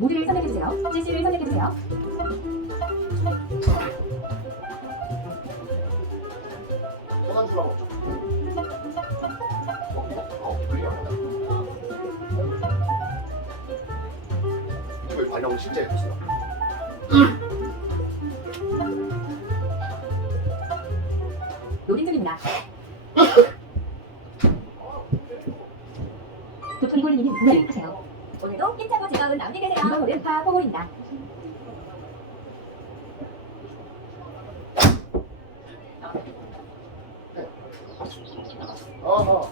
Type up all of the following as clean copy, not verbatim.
모드를 선택해주세요. CC를 선택해주세요. 소난 수라고 없죠? 이걸 발령 실제 했어요. 로딩 중입니다. 도토리골님이 문을 하세요. 오늘도 힘차고 즐거운 라운딩 되세요. 이번 홀은 파4홀입니다. 아하.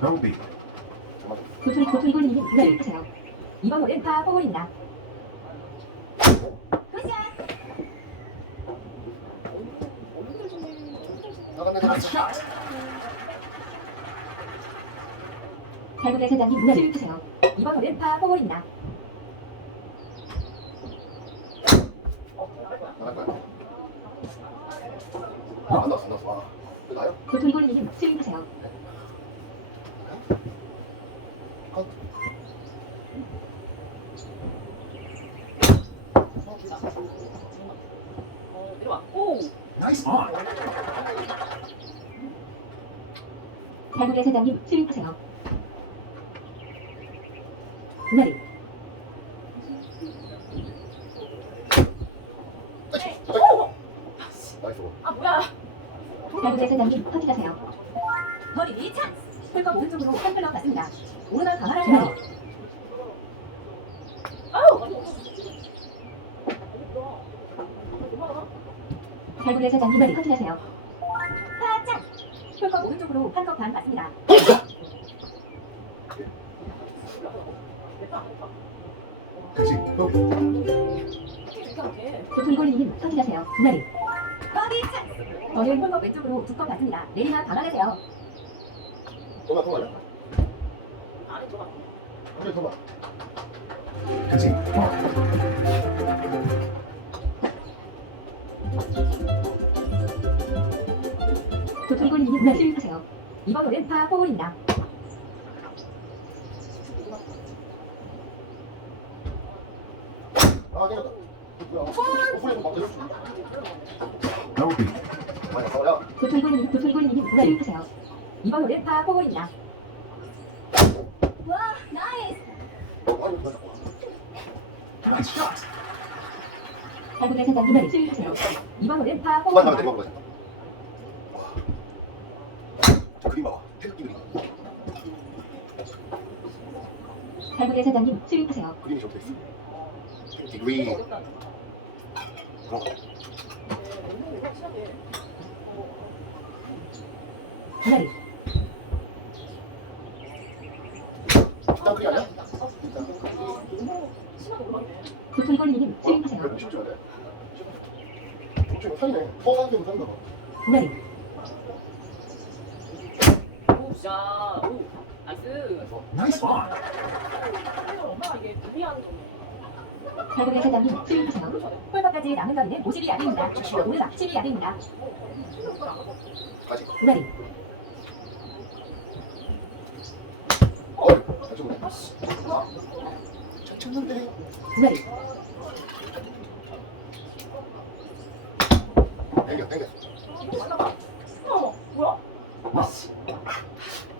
Don't 도토리골님이 문을 하세요. 이번 홀은 파4홀입니다. 나갔네. 달고대 사장님 문을 하세요. 이번 홀은 파4홀입니다. 나갈 거야. 안 나왔어, 안 나왔어. 아, 왜 나요? 도토리골님 스윙하세요. 컷. 내려와. 오! Nice on. 달고대 사장님 스윙하세요. 문화리 나이스. 아, 뭐야? 달고대 사장님 커팅하세요. 버리 찬스! 홀컵 오른쪽으로 한 클럽 갔습니다. 오르막 강화하세요. 아우! 달고대 사장님 커팅하세요. 파찬! 홀컵 오른쪽으로 한 컵 반 갔습니다. 그렇지. 도토리골님 커팅하세요. 문화리 버디 찬스! 저는 홀컵 왼쪽으로 두 컵 갔습니다. 내리막 강화하세요. 도마, 도마야. 안에 들어가. 그래, 도마. Concede. 도토리골님 문화리 스윙하세요. 이번 홀은 파4홀입니다. 아, 깨졌다. 뭐야? 홀에서 막 내렸어. No B. 많이 아까워야. 도토리골님 문화리 스윙하세요. 이번 홀은 파4홀입니다. 와, 나이스! 아이고, 맞아. Nice shot. 달고대 사장님 문화리 스윙하세요. 이번 홀은 그만 가면 파4홀입니다. 내려가 보자. 저 그림 봐봐. 태극기 그림. 달고대 사장님 스윙하세요. 그림이 저렇게 있어. 태극기 그림. 그런 거. 문화리 땀 그림 아니야? 도토리골님 스윙하세요. 그래도 쉽지 않네. 쉽지 않네. 산이네. 서산대로 산가 봐. 문화리 오, 자. 오. 나이스. Nice on. 엄마가 이게 무리하는 거네. 달고대 사장님 스윙하세요. 홀컵까지 남은 거리는 52야드입니다. 오르막 12야드입니다. 가지. 문화리 잘 죽네. 잘 쳤는데. 문화리 땡겨, 땡겨. 어머, 뭐야? 뭐야, 지금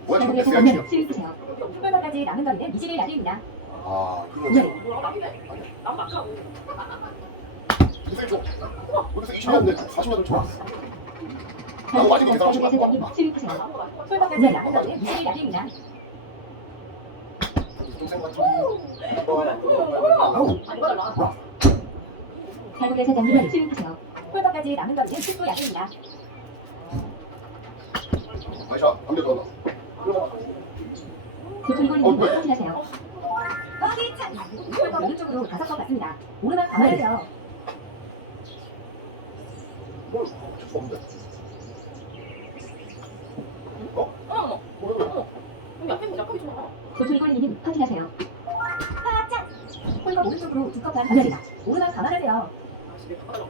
달고대 SR이야? 사장님 스윙하세요. 홀컵까지 남은 거리는 21야드입니다. 아, 그거. 문화리 뭐야? 막이네. 난 막하고. 인생 줘. 여기서 20년인데 40년을 줘. 달고대 사장님 스윙하세요. 홀컵까지 남은 거리는 21야드입니다. 동생 같은 Oh. 아니, 이거 달라. 달고대 사장님 스윙하세요. 홀컵까지 남은 거리는 19야드입니다. 아이샤, 안돼 들어간다. 도토리골님 커팅하세요. 버디 찬스! 홀컵 오른쪽으로 5컵 갔습니다. 오르막 강화하세요. 뭘 어쩔 수 없는데. 어머, 왜? 여기 앞에 있는 약하게 좀 봐. 도토리골님 커팅하세요. 파찬! 홀컵 오른쪽으로 2컵 반 갔습니다. 오르막 강화하세요. 아, 집에 갖다 줘.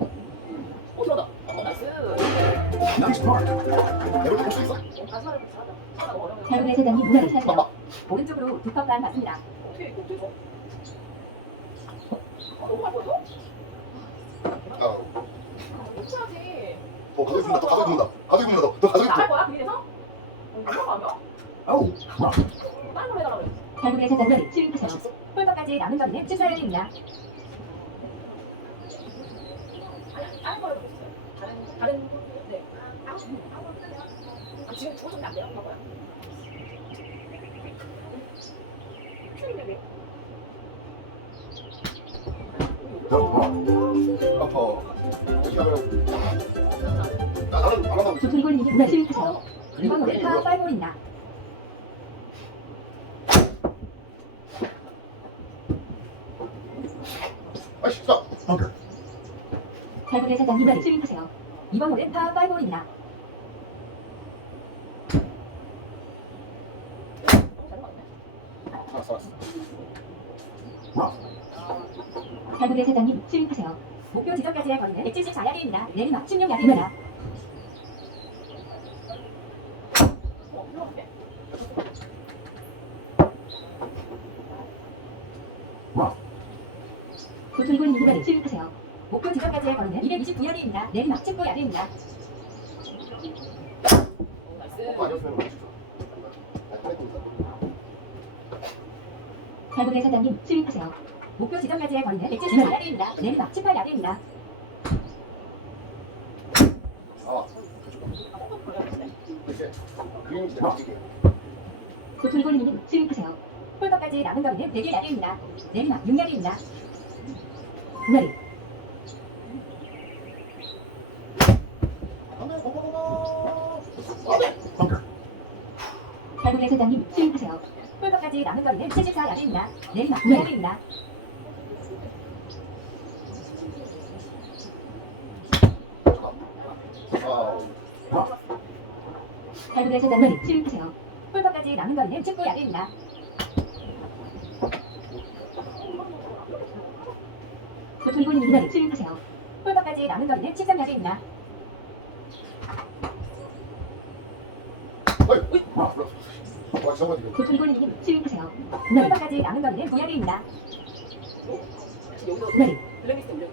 들어다. 나이스. Nice part. 내가 볼수 있어? 다시 말해. 잘하다. 달고대 사장님 문화리 하세요. 오른쪽으로 2컵 반 갔습니다. 어떻게 이거 어떻게 줘? 너무 갈 거예요? 아, 쳐야지. 가족이 붙는다. 가족이 붙는다. 가족이 붙는다. 너 가족이 나갈 붙어. 거야? 그래서? 안 나가면? Oh, rough. 다른 걸 해달라 그래. 결국에 사장님 스윙하세요. 홀컵까지 남은 거리는 14야드입니다. 아니, 다른 걸 해주세요. 다른, 네. 지금 저거 좀안 돼요? 봐봐요. Double ball. 아파. 어떻게 하면 나는 안 한다고. 도토리골님이 스윙하세요. 이번 홀은 파5홀입니다. 아이씨, 자. Bunker. 결국에 사장님 스윙하세요. 이번 홀은 파5홀입니다. 알았어. Rough. 결국에 사장님 스윙하세요. 목표 지점까지의 거리는 174야드입니다. 내리막 16야드입니다. Rough. 도토리골님이 스윙하세요. 목표 지점까지의 거리는 229야드입니다. 내리막 19야드입니다. 그거 아니었으면 못 치죠. 결국에 사장님 스윙하세요. 목표 지점까지의 거리는 174야드입니다. 내리막 18야드입니다. 아, 이렇게 그림 진짜 맛있게. 도토리골님이 스윙하세요. 홀컵까지 남은 거리는 101야드입니다. 내리막 6야드입니다. 머리 Bunker. 결국에 사장님 스윙하세요. 홀컵까지 남은 거리는 74야드입니다. 내리막 9야드입니다. 아, Rough. 결국에 사장님 스윙하세요. 홀컵까지 남은 거리는 19야드입니다. 도토리골님이 스윙하세요. 홀컵까지 남은 거리는 13야드입니다. 어이, 와, 저거 지금. 도토리골님이 스윙하세요. 홀컵까지 남은 거리는 9야드입니다. 여기서 머리 블랙리스트 올려.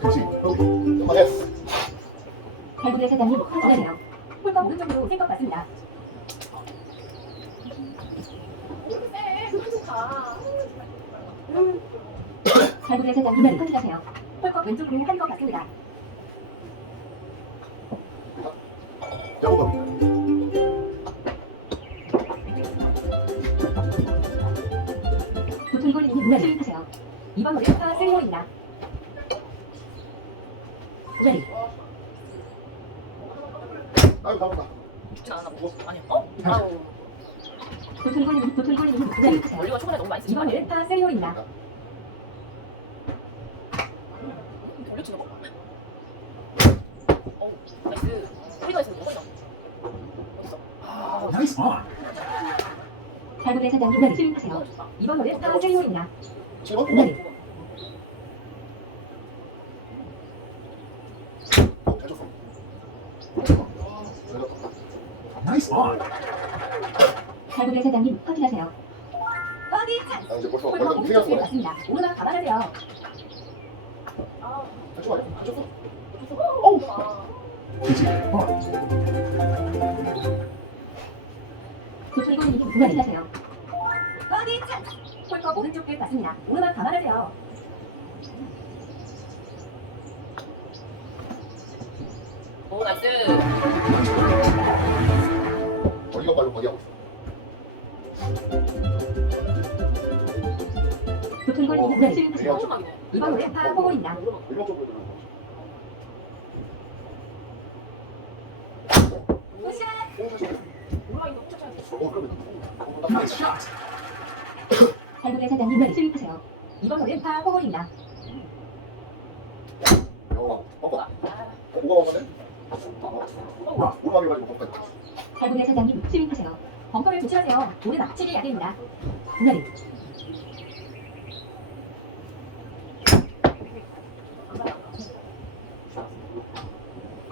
Pitching. Okay. 좀만 했어. 결국에 사장님 확인하세요. 홀컵 오른쪽으로 셀것 같습니다. 세. 그만 좀 가. 결국에 사장님 확인하세요. 홀컵 왼쪽으로 한 것 같습니다. double bogey. 도토리골님이 스윙하세요. 이번 홀은 파3홀입니다. 레디 아유, 가보다. 죽진 않았나 보고. 아니야. 어? 아우. 도토리골님이 스윙하세요. 원리가 초반에 너무 많이 쓰지 이번 홀은 파3홀입니다. 돌려치는 거. 어우, 나이스. 우리가 있으면 뭐가 있나? 어딨어? 아, Nice on. 결국에 사장님 스윙하세요. 이번 홀은 파3홀입니다. 7번? 레디 잘 쳤어. 잘 쳤다. Nice on. 결국에 사장님 확인하세요. 어디 찬스! 아, 이제 벌써 홀컵 완전 오른쪽 고생하는 셀 거네. 같습니다. 오르막 감안하세요. 아, 잘 쳤어. 잘 쳤어. 어우. Pitching. Ball. 도토리골님이 확인하세요. 어디 찬스! 홀컵 오른쪽 셀 같습니다. 오르막 감안하세요. 오, 나이스. 어디가 발로 거기하고 있어. 도토리골님이 스윙하세요. 오르막이네. 이번 홀은 파4홀입니다. 일반 쪽으로 들어가는 거지. 굿샷! 오르막인데 훔쳐 쳐야지. 그러면. Nice shot. 결국에 사장님 스윙하세요. 이번 홀은 파4홀입니다. 야, 어, 뭐가? 뭐가 왔네? Rough. 오르막이 가지고 꺾다. 결국에 사장님 스윙하세요. 벙커를 조심하세요. 오르막 7야드입니다. 레디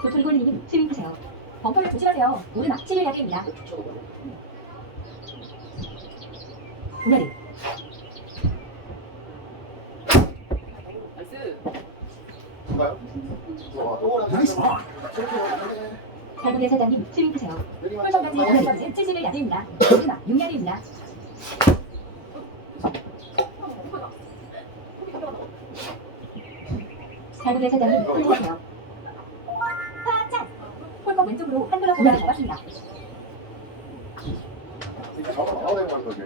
도토리골님이 스윙하세요. 벙커를 조심하세요. 오르막 7야드입니다. 레디 Nice on. 발목의 사장님 스윙하세요. 홀컵까지 나는 거리는 71야드입니다. 마지막 6야드입니다. 발목의 사장님 스윙하세요. 파짠! 홀컵 왼쪽으로 한 블럭 공간을 잡았습니다. 이게 잡아 나와야 되는 거니까 이게.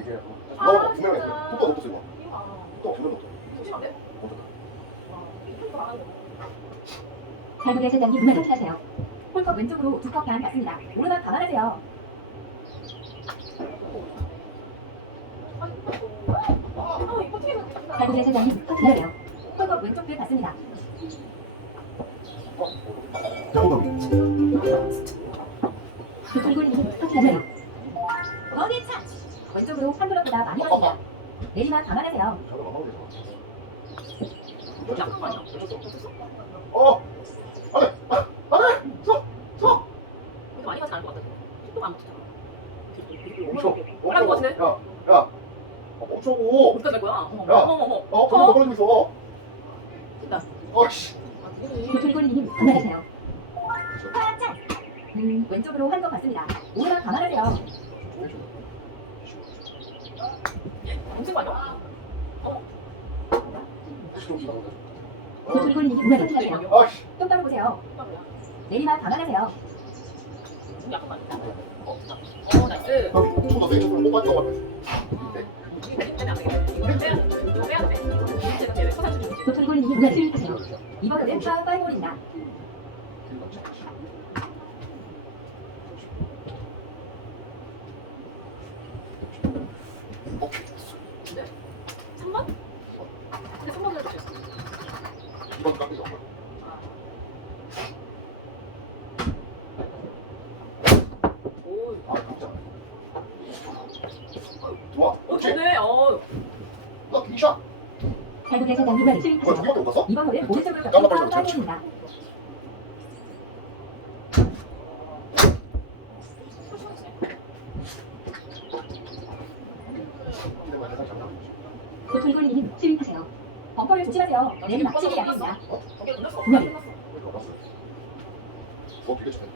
이게 너 분명히 또 넣었어 이거. 또 분명 넣었어. 발목의 사장님 문을 닫히세요. 홀컵 왼쪽으로 두 컵 반 갔습니다. 오르막 감안하세요. 발목의 사장님 터치하세요. 홀컵 왼쪽 길 갔습니다. 돌골님 터치하세요. 거기 차! 왼쪽으로 한 블럭보다 많이 갔습니다. 내리막 감안하세요. 저거 안 나오게 서. 많이 가지 않을 것 같아. 속도가 안 붙잖아. 멈춰. 뭐라는 거 같은데? 야. 멈춰고. 어떻게 될 거야? 야. 어머. 저기서 떨어지고 있어. 됐다. 어이씨. 돌골님 감안하세요. 파짠! 왼쪽으로 한 컵 갔습니다. 오르막 감안하세요. 무슨 거 아니야? 돌골님 문을 닫히세요. 아이씨. 똑바로 보세요. 내리막 감안하세요. 약간 많이. 나이스. 나 세게 쳤으면 못 맞는 것 같아. 돌골님 문을 닫히세요. 이번에는 파이볼입니다. 오케이. 3번? 근데 3번을 줬어. 이번 깎이죠. 오, 깎이잖아. 좋아. 그렇지. 좋네. 나 빙샷. 발목의 사장님 문을 두 닫히세요. 개밖에 못 갔어? 이번 홀은 오른쪽으로 깜빡 걷는 빨리 파이볼입니다. 이제만 세상 장난. 돌골님 스윙하세요. 벙커를 조심하세요. 내리막 치기 약입니다. 저게 끝났어. 네. 끝났어. 뭐 되게 잘해.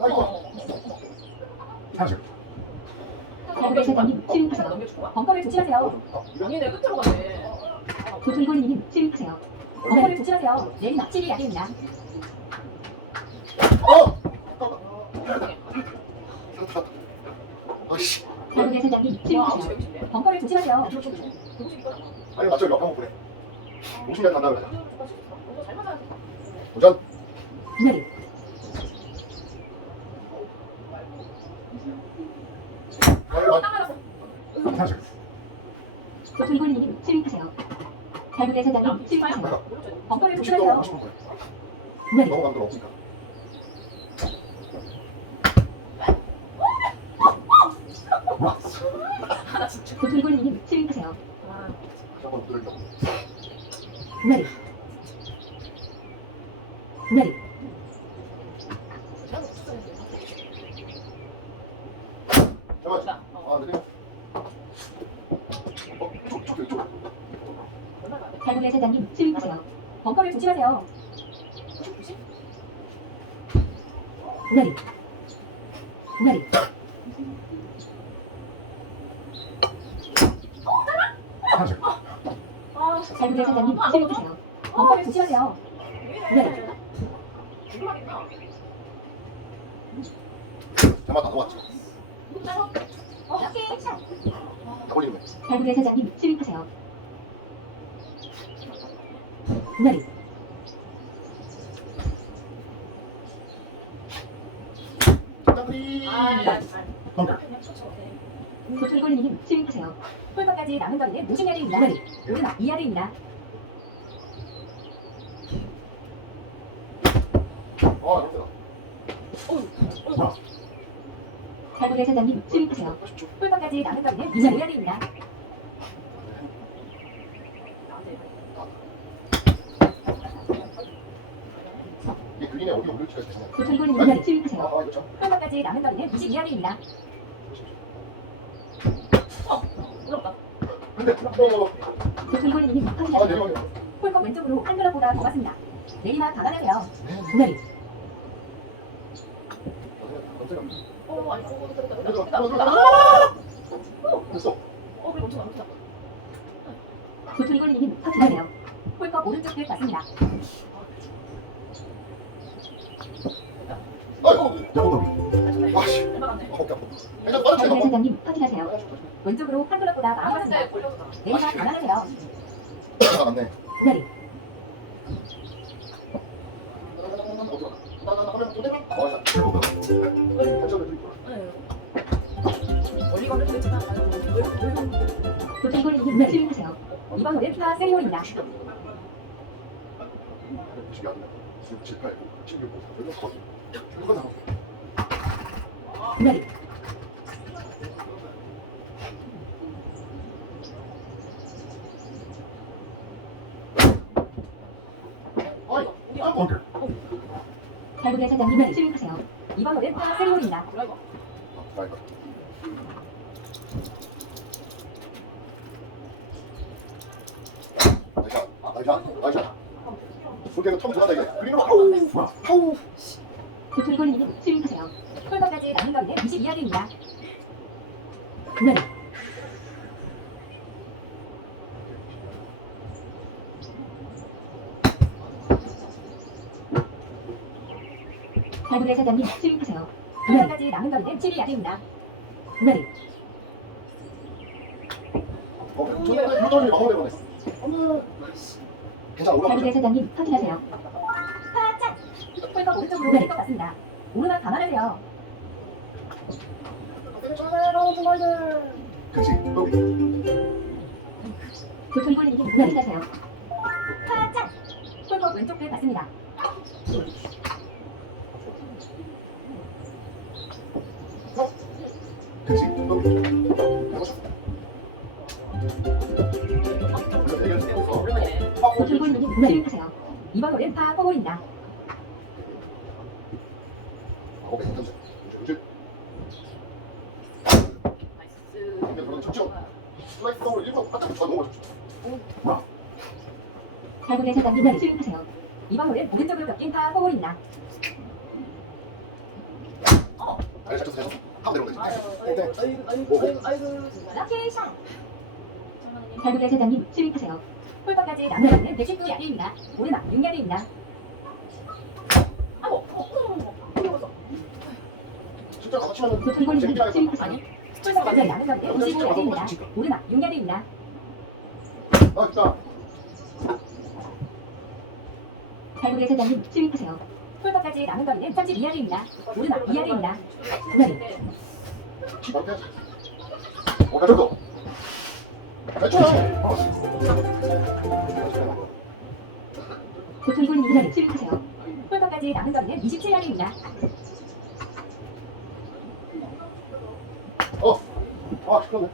아이고. Hazard. 발목의 사장님 스윙하세요. 넘겨줄 거야? 벙커를 조심하세요. 아니, 내 끝으로 갔네. 돌골님 스윙하세요. 벙커를 조심하세요. 내리막 치기 약입니다. 아이씨. 발목의 사장님 와, 아우, 스윙하세요. 재밌네. 벙커를 조심하세요. 아니 나 저기 옆에 한번 보내. 50년 간다 그러자. 잘 맞아. 도전. 내리 Hazard. 돌골님 스윙하세요. 발목의 사장님 스윙하세요. 벙커를 50도 조심하세요. 50도 거야. 내리 너무 감도 없으니까. 나 진짜. 돌골님 스윙하세요. 한번 들으려고. 내리 내리 잠깐만. 아, 네. 이쪽. 발목의 사장님 스윙하세요. 벙커를 조심하세요. 내리 내리 Hazard. 발목의 사장님 스윙하세요. 벙커를 조심하세요. 내리 잠깐만 다 놓았지. 오케이 샷. 다 걸리네. 발목의 사장님 스윙하세요. 내리 짱리. 돌골님 스윙하세요. 홀컵까지 남은 거리는 50야드입니다. 내리 오르막 2야드입니다. 아, 힘들어. 발목의 사장님 스윙하세요. 홀컵까지 남은 거리는 25야드입니다. 이 그린에 어디 올릴지가 있네. 돌골님 내리 스윙하세요. 이거 참. 홀컵까지 남은 거리는 92야드입니다. 어렵다. 근데 도토리골리님 아 확인하세요. 내려가네. 홀컵 왼쪽으로 한 클럽보다 더 갔습니다. 내리막 감안하세요. Ready. 아니, 됐다. 됐어. 그래, 멈춰, 멈춰. 도토리골리님 확인하세요. 홀컵 오른쪽 끝 갔습니다. 아이고. Double bogey. 아씨. 얼마 갔네. 어깨 아파. 일단 빠져 다른 제가. 회사장님 확인하세요. 왼쪽으로 한 클럽보다 많이 갔습니다. 맞는데 걸려서. 내리막 감안하세요. 내가 맞네. Ready. Triple bogey. 멀리 가면 되겠지만, 도토리골리님 스윙하세요. 이번 홀은 파 세리홀입니다. 12, 7, 8, 16, 여기 거기. 이거 나와. Ready. 아니, Bunker. 달고 회사장님 스윙하세요. 이번 홀은 파 세리홀입니다. 드라이버. 라이브. 나이샷. 볼게가 처음 들어간다 이게. 그리고 아우. 도토리골리님 스윙하세요. 홀컵까지 남은 거리는 22야드입니다. Ready. 달고 회사장님 스윙하세요. 홀컵까지 남은 거리는 12야드입니다. Ready. 이거 떨어지면 막아내버네. 괜찮아 올라가. 달고 회사장님 확인하세요. 파짠! 홀컵 오른쪽으로 내릴 것 같습니다. 오르막 감안하세요. 그렇지. 도토리골리님 확인하세요. 파짠! 홀컵 왼쪽 끝 같습니다. 그렇지. 오랜만이네. 도토리골리님 스윙하세요. 이번 홀은 파 4홀입니다. 그렇지. 나이스. 근데 그런 척죠. 스트라이크 더블 1번 바짝 쳐 넘어가죠. 달고 회사장님 스윙하세요. 이번 홀은 오른쪽으로 꺾인 파 4홀입니다. 잘 쳤어, 잘 쳤어. 하면 되는 거지. 아이고. 럭키 샷! 달고 회사장님 스윙하세요. 홀컵까지 남은 거리는 119야드입니다. 오르막 6야드입니다. 진짜 가서 치면은 도토리골리님 재밌게 하겠다. 스윙하세요. 홀컵까지 남은 거리는 55야드입니다. 오르막 6야드입니다. 아, 진짜. 달고 회사장님 스윙하세요. 홀컵까지 남은 거리는 32야드입니다. 오르막 2야드입니다. Ready. 기본대. 잘 쳤어. 잘 쳤어. 도토리골리님 스윙하세요. 홀컵까지 남은 거리는 27야드입니다. 아, 시끄럽네.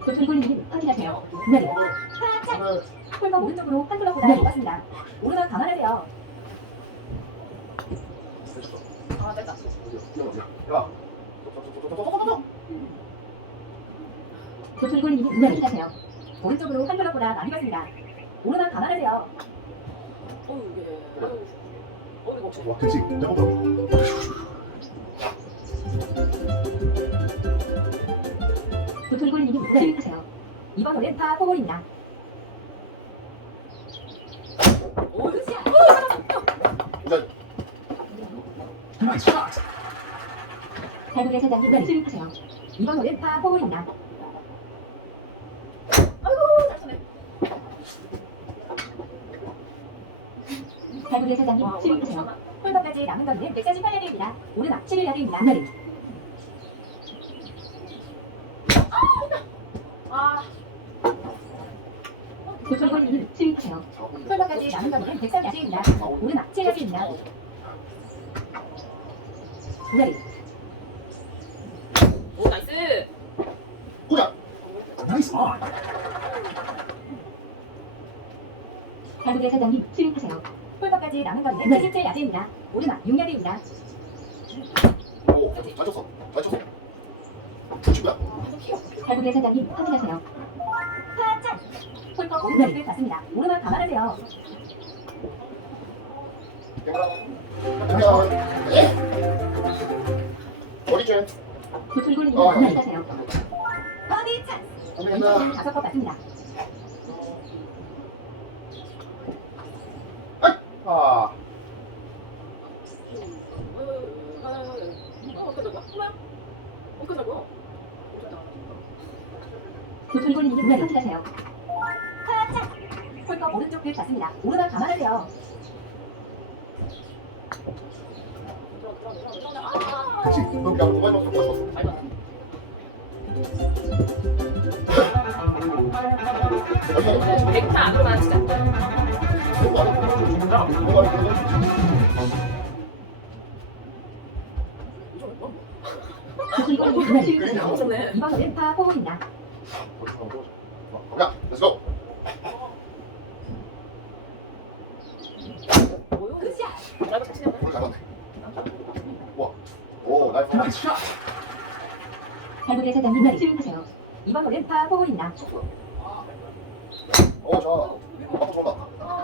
도토리골리님 확인하세요. Ready. 파짠! 홀컵 오른쪽으로 한 클럽보다 더 갔습니다. 오르막 감안하세요. 잘 쳤어. 아, 됐다. 야. 도토리골리님 확인하세요. 오른쪽으로 한 클럽보다 많이 갔습니다. 오르막 감안하세요. 이게. 이거 혹시. Concede. Double bogey. 도토리골리님 스윙하세요. 이번 홀은 파 4홀입니다. 이제 Nice shot. 달고 회사장님 스윙하세요. 이번 홀은 파 4홀입니다. 달고 회사장님 스윙하세요. 홀컵까지 남은 거리는 148야드입니다. 오르막 11야드입니다. Ready. 도토리골리님 스윙하세요. 홀컵까지 남은 거리는 103야드입니다. 오르막 7야드입니다. Ready. 오, 나이스. 꾸야. Nice on. 달고 회사장님 스윙하세요. 홀컵까지 남은 거리는 77야드입니다. 오르막 6야드입니다. 오, 잘 쳤어. 잘 쳤어. 친구야. 달고 회사장님 확인하세요. 오른쪽을 봤습니다. 오르막 감안하세요. 어디쯤? 도툴골님 어, 감안하세요. 버디 찬스. 감사합니다. 왼쪽은 5것 같습니다. 아, 도툴골님 감안하세요. 홀컵 오른쪽 끝 봤습니다. 오르막 감안하세요. 그치. 그럼 그냥 두 마리만 갖고 왔어. 백타 안으로만 진짜. 도툴골님 감안하세요. 엄청네. 이번 홀은 파4입니다. 야, let's go. 굿샷. 드라이버 잘 치냐고. 잘 맞네. 와, 오, 나이스. Nice shot. 탈북의 사장님 수용하세요. 이번 홀은 파4입니다. 오, 자, 맞다 좋다.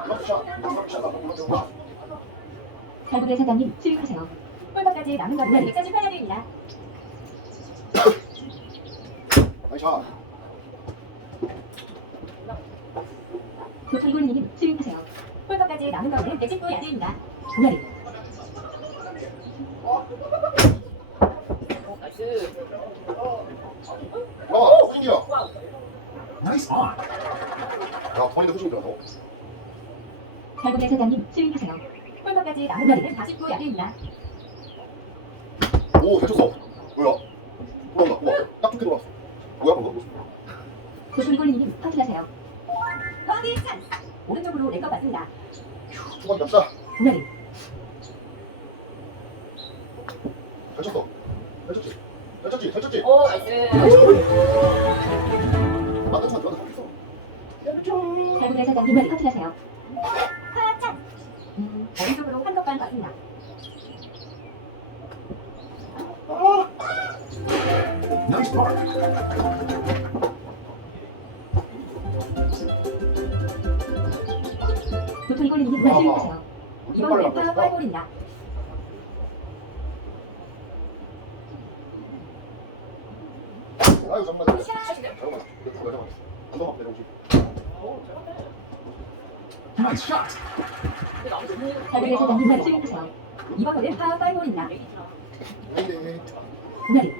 이거 샷, 샷. 탈북의 사장님 수용하세요. 홀컵까지 남은 거리는 148야드입니다. 나이스 샷. 도툴골님 수용하세요. 홀컵까지 남은 거리는 119야드입니다. 우야리. 나이스. 와, 후진이야. 와우. Nice on. 야, 터인데 후진 들어가서. 탈북의 사장님 수용하세요. 홀컵까지 남은 거리는 49야드입니다. 오, 잘 쳤어. 뭐야? 돌아온다. 우와, 딱 좋게 돌아왔어. 뭐야, 방금? 도툴골님 커트하세요. 버디 찬스. 오른쪽으로 랭커 받습니다. 초반 납사. 우야리. 잘 쳤어. 잘 쳤지. 잘 쳤지. 잘 쳤지. 오, 나이스. 맞다, 쳤어. 맞다, 쳤어. 탈북의 사장님 커트하세요. 찬스. 오른쪽으로 한 컵반 받습니다. Nice par. 도툴골님 수용하세요. 이번 홀은 파5입니다. 아유, 잠깐만. 잠깐만. 잠깐만. 한번 내려오지. Nice shot. 탈북의 사장님 수용하세요. 이번 홀은 파5입니다. 네. 우야리.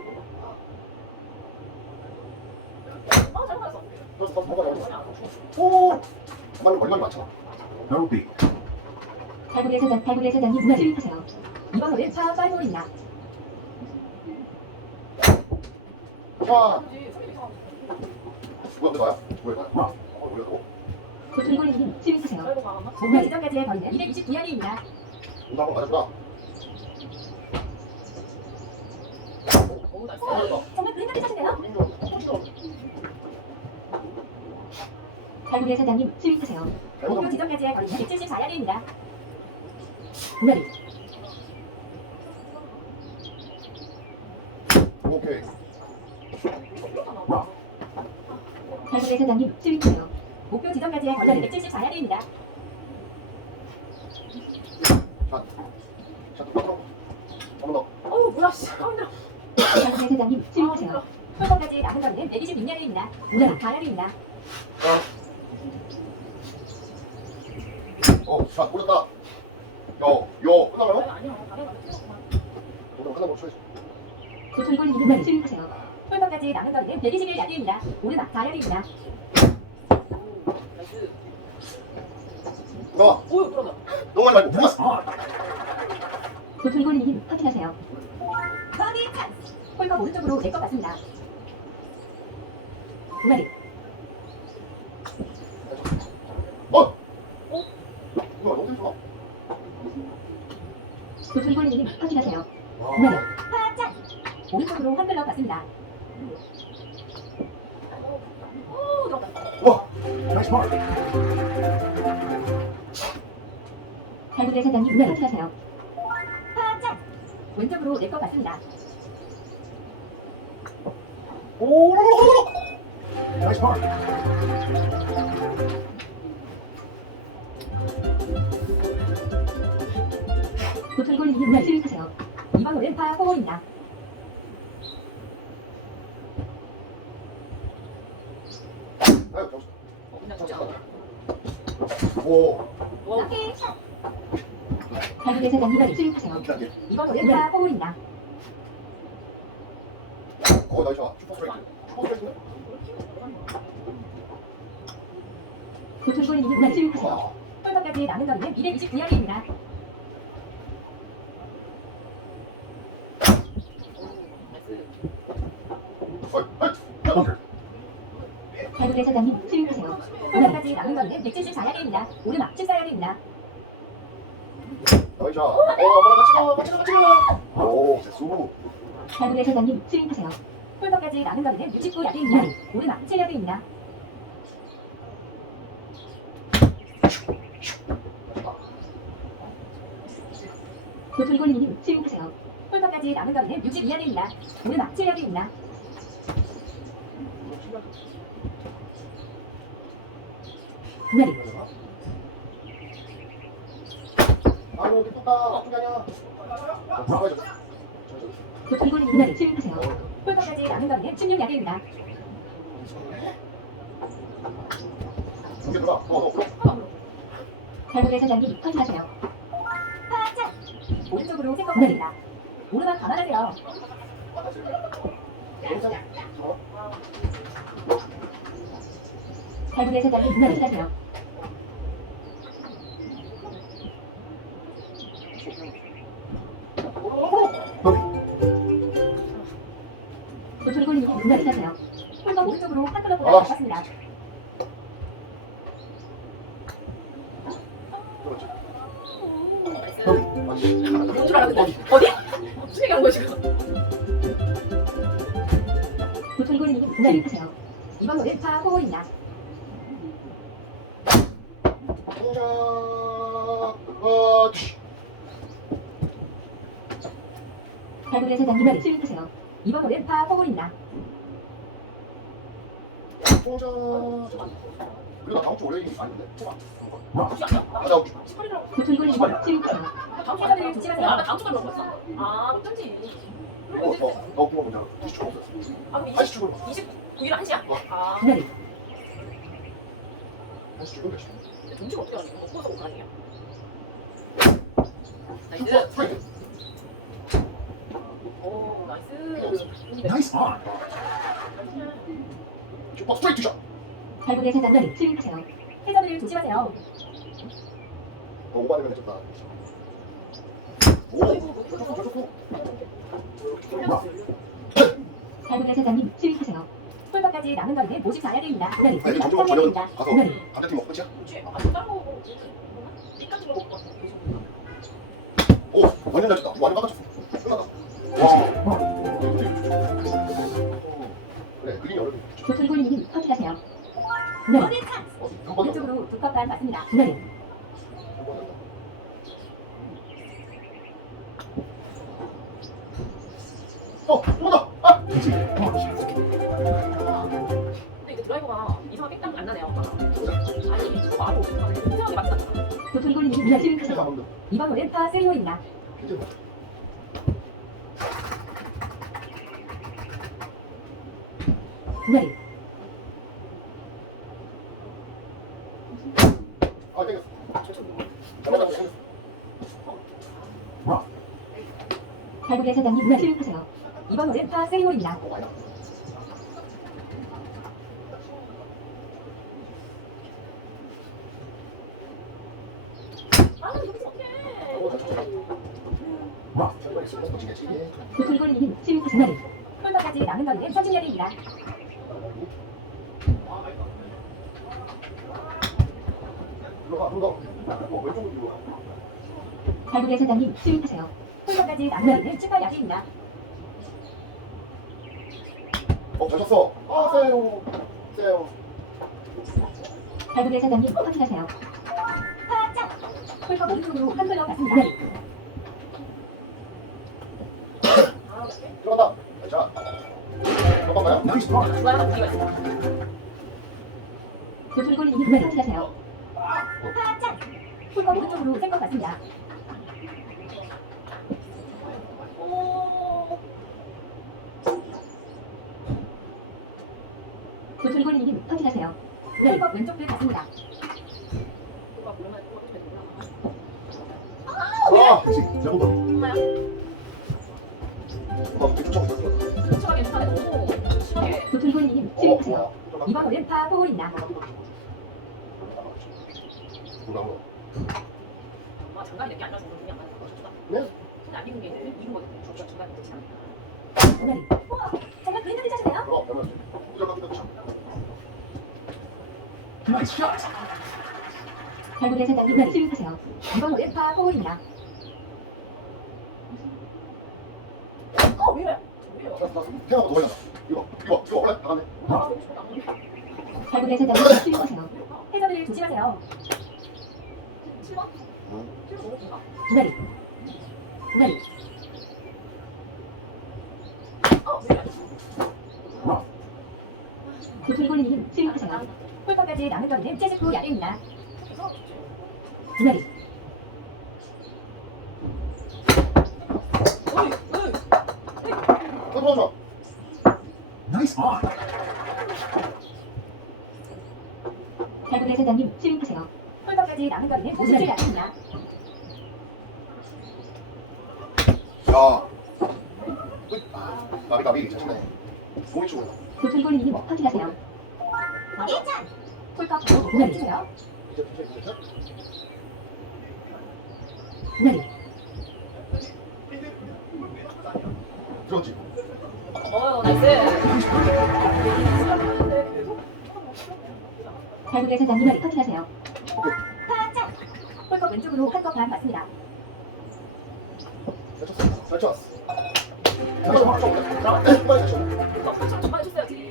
오! 말로 많잖아. No B. 탈북의 사장님 수용하세요. 이번 홀은 파5입니다. 자, 뭐야, 왜 나야? 왜 나야? 와. 뭐야, 너? 도툴골님 수용하세요. 드라이버 강한가? 목표 지점까지의 거리는 229야드입니다. 온다, 한번 맞았다. 오, 나이스. 정말 그림같이 차시네요. 민규, 탈북의 사장님 수용하세요. 목표 지점까지의 거리는 174야드입니다. 우야리. 오케이. 탈북의 사장님 수용하세요. 목표 지점까지의 거리는 174야드입니다. 샷. 샷, 한번 더. 어우, 뭐야, 씨. 아, 힘들어. 탈북의 사장님 수용하세요. 홀컵까지 남은 거리는 126야드입니다. 우야리 4야드입니다. 샷, 올렸다. 요, 끝나가요? 아니야, 다리가 튀었구만. 오늘 하나 못 쳐야지. 도툴골님 수용하세요. 홀컵까지 남은 거리는 121야드입니다. 오르막 4야드입니다. 오, 나이스. 들어와. 오, 들어가. 너무 많이 말고, Nice 그만. on. 도툴골님 커트하세요. 버디 찬스. 홀컵 오른쪽으로 낼것 같습니다. 우야리. 뭐야, 너무 재밌어. 도툴골님 커트하세요. 와. 우야리. 찬스. 오른쪽으로 한 클럽 같습니다. 오, 들어가. 와, Nice par. 탈북의 사장님 커트하세요. 찬스. 왼쪽으로 낼것 같습니다. 오, Nice par. 도톤골님이 스윙하세요. 이번 홀은 파4홀입니다. 아유, 정신. 그냥 진짜. 오. 와, 한국의 사장님이 스윙하세요. 기다려. 이번 홀은 파4홀입니다. 나이스. 슈퍼 스트라이크. 슈퍼 스트라이크. 도톤골님이 스윙하세요. 와. 홀까지 남은 거리는 229야드입니다. Bunker. 한국의 사장님 스윙하세요. 홀까지 남은 거리는 174야드입니다. 오르막 14야드입니다. 나이스. 같이 가. 오, 됐어. 한국의 사장님 스윙하세요. 홀까지 남은 거리는 69야드입니다. 오르막 7야드입니다. 도톤골님 스윙하세요. 홀까지 남은 거리는 62야드입니다. 오르막 7야드입니다. 네. 아유, 미쳤다. 어떻게 하냐? 도톤골님 스윙하세요. 홀까지 남은 거리는 16야드입니다. 두개 들어가. 너 그럼. 한국의 사장님 컨트하세요. 오른쪽으로 세컨 걸립니다. 오르막 감안하세요. 한국의 사장님 컨트하세요. 도톤골님 컨트하세요. 홀과 오른쪽으로 한 클럽보다 가깝습니다. 뭔 줄 알았는데. 어디? 무슨 얘기하는 거야, 지금? 도톤골님 컨트하세요. 이번 홀은 파4홀입니다. 한국의 사장님 스윙하세요. 이번 홀은 파4홀입니다. 그리고 다음 주 월요일이 아닌데. Rough. 가자. 도톤골님 스윙하세요. 다음 주에 해설을 조심하세요. 아, 나 다음 주까지 먹고 있어. 아, 어쩐지. 너 궁금 먼저. 90초 없었어. 아, 그럼 80초. 29일 1시야? 아, 네. 80초 됐어. 동치가 어떻게 하는 거야? 먹고서 못 가냐? 나이스. 슈퍼 스트라이크. 오, 나이스. Nice on. 슈퍼 스트라이크 샷. 한국의 사장님 스윙하세요. 해설을 조심하세요. 오바되면 해줬다. 오, 좋았어. 한국의 사장님 스윙하세요. 홀까지 남은 거리는 54야드입니다. 네. 이제 점점 저녁은 3야드입니다. 가서 네. 감자팀 먹고 끝이야? 그치? 아, 다른 거 먹고. 이 같은 거 먹고 왔어. 오, 완전 잘 쳤다. 완전 깎아쳤어. 끝나다. 와. 그래, 그린이 어려워. 도톤골님 컨트하세요. 네. 한 번. 오른쪽으로 두 컵반 맞습니다. 네. 뭐다? 아, Easy. Launch. 근데 이게 드라이버가 이상하게 딱 안 나네요. 아니, 이거 아주 이상하게 맞지 않잖아. 도톤골님 진짜 스윙하세요. 안 돼. 이번 홀은 파3홀입니다. 괜찮아. 네. 아, 땡겼어. 잘못했어. Rough. 한국의 사장님 스윙하세요. 이번 홀은 파3홀입니다. 아, 여기서 어떡해. Rough. 도톤골님 스윙하세요. 네. 홀까지 남은 거리는 30야드입니다. 들어가. 왼쪽으로 들어가. 한국의 사장님 스윙하세요. 홀까지 남은 거리는 18야드입니다. 잘 쳤어. 아, 세요. 세요. 한국의 사장님 컨트하세요. 홀컵 오른쪽으로 한 클럽 맞습니다. 네. 들어간다. 자. 한번 가요? Nice par. 좋아요, 우리가 있어. 도토리골님이 확인하세요. 파짠! 홀컵 오른쪽으로 센것 같습니다. 도토리골님 확인하세요. 홀컵 왼쪽을 같습니다. 아, 그렇지. 잘못 봐. 엄마야? 어떻게 쫓아가? 심하게 너무 심하게. 도토리골님 실행하세요. 이번 홀은 파4홀입니다. 엄마 장갑이 내게 안 나서 눈이 안 맞는 거 좋다. 네? 손이 안 익은 게 있는데 익은 거는 중간 중간에 그렇지 않아. 오나리. 우와! 정말 그림 그리셨네요 Nice shot. 발굴의 사장님 실행하세요. 이번 홀은 파4홀입니다. 왜 이래? 왜 이래? 태어나고 너무 많이 이거 원래 다 가네. 발굴의 사장님 실행하세요. 회전을 조심하세요. 7번? 7번 너무 긴가? 오나리. 오나리. 왜 이래? 도토리골님 실행하세요. 홀컵까지 남은 거리는 79 야드입니다. 오나리. 좋아. Nice on. 발굴의 사장님 실행하세요. 홀컵까지 남은 거리는 57 야드입니다. 야. 나비 잘 치네. 공이 치고. 도토리골님 확인하세요. 홀컵 오나리. 치세요. 이제. 오나리. 들어갔지. 나이스. 발굴의 사장님 확인하세요. 오케이. 파짠! 홀컵 왼쪽으로 한컵 반 맞습니다. 잘 쳤어. 빨리 쳐. 정말 쳤어야지.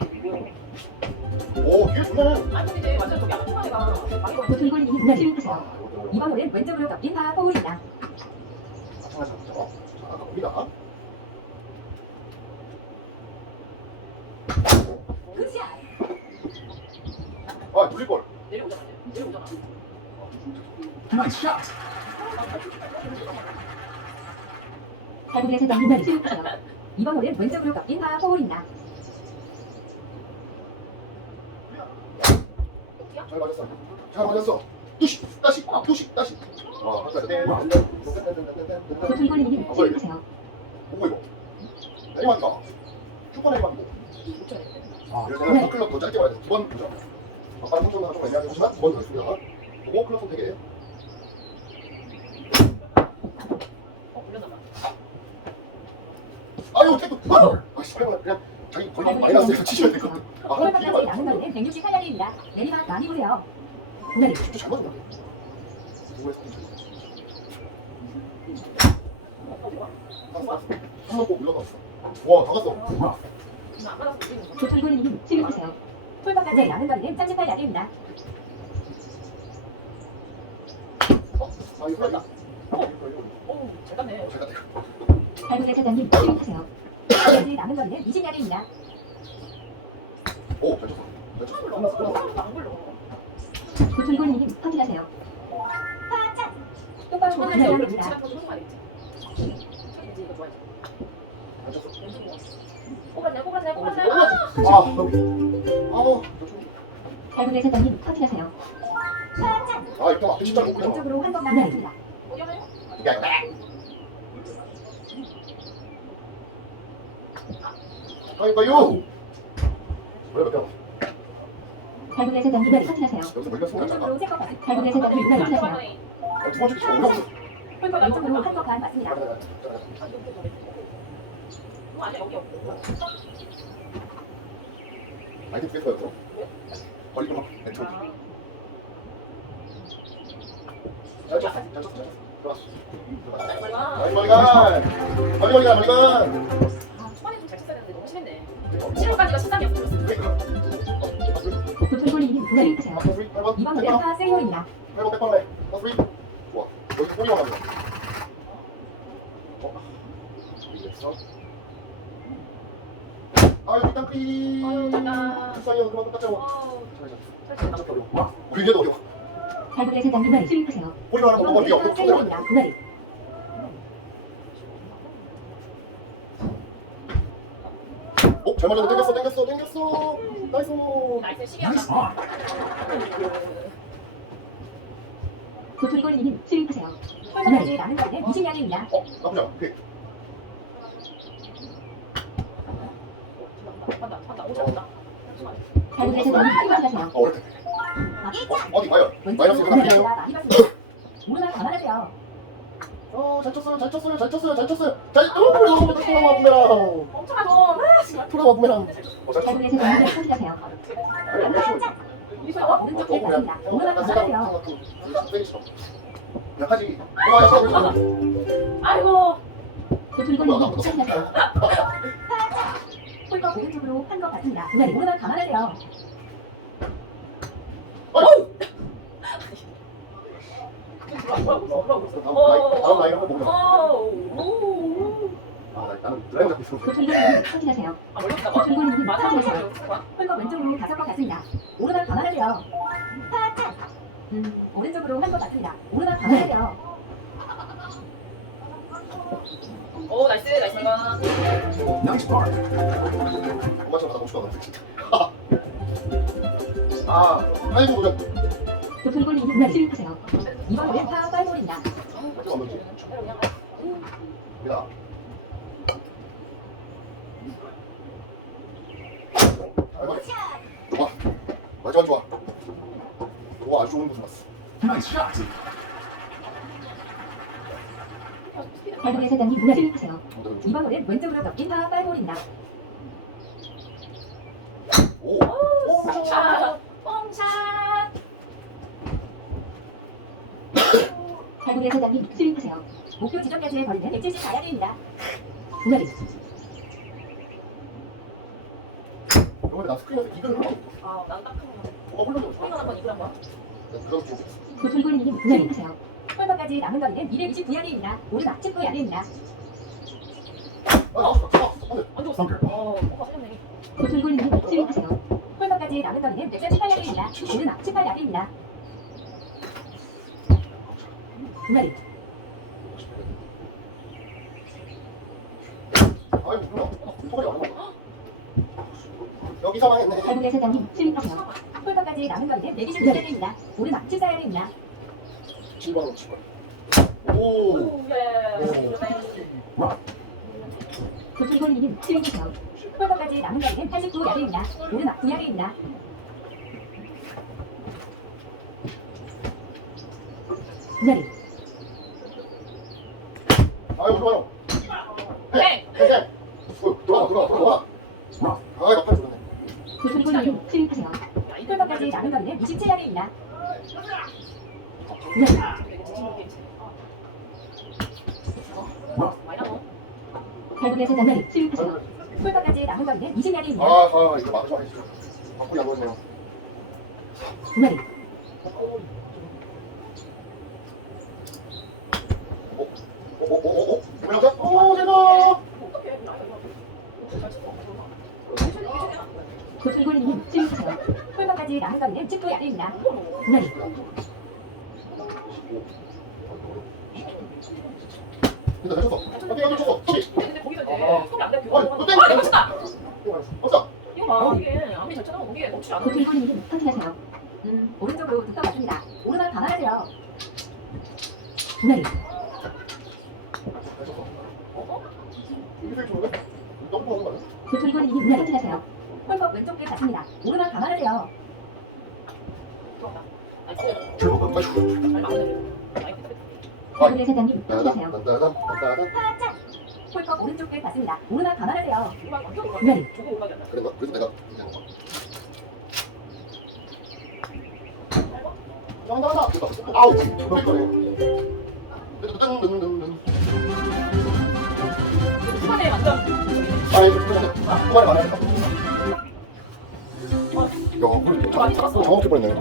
오, 기회 좋네. 아니 근데 완전 저기 아까 초반에가 많이 걸렸어. 도토리골님 실행하세요. 이번 홀은 왼쪽으로 꺾인 파4홀입니다. 자, 갑니다. 굿샷! 아, 둘리볼. 내려오잖아. 내려오잖아. Nice shot. 발굴의 사장님 실행하세요. 이번 홀은 왼쪽으로 꺾인 파4홀입니다. 잘 맞았어. 뚜시. 다시. 도토리골님 실행하세요. 보고 이거. 내리막이다. 슈퍼 내리막이고. 그래서 내가 클럽 더 짧게 봐야 돼. 2번 보자. 아까 손전화 좀 애매하게 보지만 2번 됐습니다. 보고 클럽 선택해. 올렸나 아유, 태도. 아씨, 그냥 자기 걸리면 마이너스에서 치셔야 되거든. 아, 하나 홀컵까지 비리면 남은 거리는 168야드입니다. 내리막 많이 보세요. 오나리. 진짜 잘 맞은 것 같아. 한번 꼭 올려놨어. 와, 다 갔어. 안 받아서 올리는 거. 도토리골님 실행하세요. 홀컵까지 남은 거리는 38야드입니다. 아, 이거 걸렸다. 오, 잘 갔네. 잘 갔다. 발굴의 사장님 실행하세요. 홀컵까지 남은 거리는 20야드입니다. 오, 잘 쳤어. 끝났어. 안 굴러. 도토리골님 확인하세요. 파짠! 똑바로 보고 초반에 원래 있습니다. 눈치 같은 거 하는 거 알겠지? 이제 이거 좋아해. 잘 쳤어. 뽑았네. 아, 너무. 발굴의 사장님 확인하세요. 파짠! 아, 이거 앞에 진짜 못 그려. 왼쪽으로 한 번만 맞습니다. 오려면 야, 가위바위보. 왜 몇 발굴의 사장님 확인하세요. 여기서 멀리가 손 잡잖아. 왼쪽으로 세컵 맞습니다. 발굴의 사장님 확인하세요. 초반에 두 번째 치고 어려워. 홀컵 왼쪽으로 한컵 반 맞습니다. 아니야 여기 없고. 아이템 두개 써요. 거리 좀 왼쪽. 잘 쳤어. 들어왔어. 아, 머리가. 초반에 좀 잘 쳤어야 되는데 너무 심했네. 7번까지가 13이었어. 도토리골님 실행하세요. 이번 홀은 파3홀입니다. 8번 백발레. 좋아. 여기 꼬리만 하면. 이겼어. 아유 땅크리. 아유, 잠깐. 불쌍해요. 그만 깎아요. 아우, 진짜 어려워. 우리게도 어려워. 발굴의 세상님 수입하세요. 우리가 하는 거 먹을 게 없어. 사용입니다. 두 마리. 잘 맞았는데 땡겼어. 나이스. 나이스 시계하다. 도토리골님 수입하세요. 홀까지 남은 거리는 20양입니다. 나쁘지 않아. 오케이. 간다. 오셨다. 발굴의 세상님 수입하세요. 어렵네. 어디 봐요. 마이너스 이거 나쁘네요. 많이 봤습니다. 오르막 감안하세요. 잘 쳤어요. 돌아와 부메랑. 멈춰가서. 돌아와 부메랑. 잘 쳤어. 발굴의 세상님 수입하세요. 이소영. 오른쪽 길 맞습니다. 오르막 감안하세요. 약하지. 아이고. 도토리골님 수입하세요. 홀거 오른쪽으로 한 것 같습니다. 두 마리. 오르막 감안하세요. 다음 라인 한번 보자. 나는 드라이브 잡고 있어. 도토리골님 확인하세요. 아, 몰랐다. 도토리골님 맞아. 확인하세요. 홀거 왼쪽으로 5것 같습니다. 오르막 감안하세요. 오른쪽으로 한 것 같습니다. 오르막 감안하세요. 오, 나이스. Nice park. 못 맞춰 받아 못 싶어 진짜. 아이고 도전. 도토리골님 수입하세요. 이번 홀은 파 파이볼입니다. 맞지 안 맞지? 야. 좋아. 마지막 좋아. 좋아 아주 좋은 곳 봤어. Nice shot. 발굴의 세상님 수입하세요. 이번 홀은 왼쪽으로 덮인 파 파이볼입니다. 오. 뽕샷. 발굴의 세상님 수입하세요. 목표 지점까지의 거리는 174야드입니다. 두 마리. 이번에 나 스크린에서 이걸 흘러. 아, 난딱 흘러. 스크린 한번 이글 한번. 그런 기억이 있어. 도토리골님 수입하세요. 홀거까지 남은 거리는 229야드입니다. 오르막 19야드입니다. 안 좋았어. Bunker. 뭔가 살렸네. 도토리골님 수입하세요. 홀거까지 남은 거리는 118야드입니다. 오르막 18야드입니다. 두 마리. 아이고 흘러. 소리 안 나. 여기서 망했네. 발굴의 세상님 수입하세요. 홀거까지 남은 거리는 126야드입니다. 오르막 14야드입니다. 7번으로 7번. 오. 오, 예. 도토리골님 수입하세요. 홀거까지 남은 거리는 89야드입니다. 오르막 9야드입니다. 두 마리. 아이고 좋아요. 네. 들어와. 아 막판 좋네. 도토리골님 수입하세요. 홀거까지 남은 거리는 27야드입니다. 두 마리. 발굴의 세상님 수입하세요. 홀거까지 남은 거리는 20야드입니다. 이거 맞아. 바꾸기 안 보였네요. 두 마리. 뭐야? 제가. 도토리골님 수입하세요. 홀거까지 남은 거리는 19야드입니다. 두 마리. 일단 쳤어. 어디 쳤어? 근데 거기가 이제 손이 안 되고 또 땡. 없어. 이거 봐. 이게 아무리 잘 쳐도 거기에 멈추지 않아. 도토리골님 확인하세요. 오른쪽으로 붙어 맞습니다. 오르막 감안하세요. 두 마리. 이게 좋은데? 너무 좋은 거 아니야? 도토리골님 확인하세요. 홀거 왼쪽 길 같습니다. 오르막 감안하세요. Triple bogey. 잘 맞네. 발굴의 세상님 확인하세요. 따단. 홀거 오른쪽 길 같습니다. 오르막 감안하세요. 두 마리. 그래서 내가 나온다. 아우. 초반에 완전 아이, 그만해. 야, 많이 잡았어. 정확히 뻔했네.